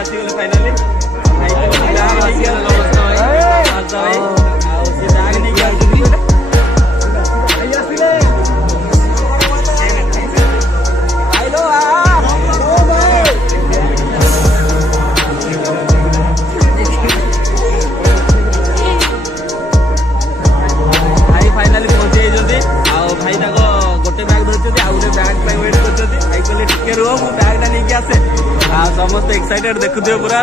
ଆସିଗଲେ ଫାଇନାଲି। ଭାଇ ଆସିଗଲା ଅବସ୍ଥା ଭାଇ ଭାଇ ଆଉ ସେ ବ୍ୟାଗ୍ ନେଇକି ଆସୁଛନ୍ତି ଭାଇ ଆସିଲେ ଆଇଲୋ ଭାଇ ଫାଇନାଲି ପହଞ୍ଚି ଯାଇଛନ୍ତି। ଆଉ ଭାଇ ତାଙ୍କ ଗୋଟେ ବ୍ୟାଗ୍ ଧରିଛନ୍ତି ଆଉ ଗୋଟେ ବ୍ୟାଗ୍ ପାଇଁ ୱେଟ୍ କରୁଛନ୍ତି। ଭାଇ କହିଲେ ଟିକେ ରୁହ ମୁଁ ବ୍ୟାଗ୍ ଟା ନେଇକି ଆସେ। ଆଉ ସମସ୍ତେ ଏକ୍ସାଇଟେଡ୍ ଦେଖୁଥିବେ ପୁରା।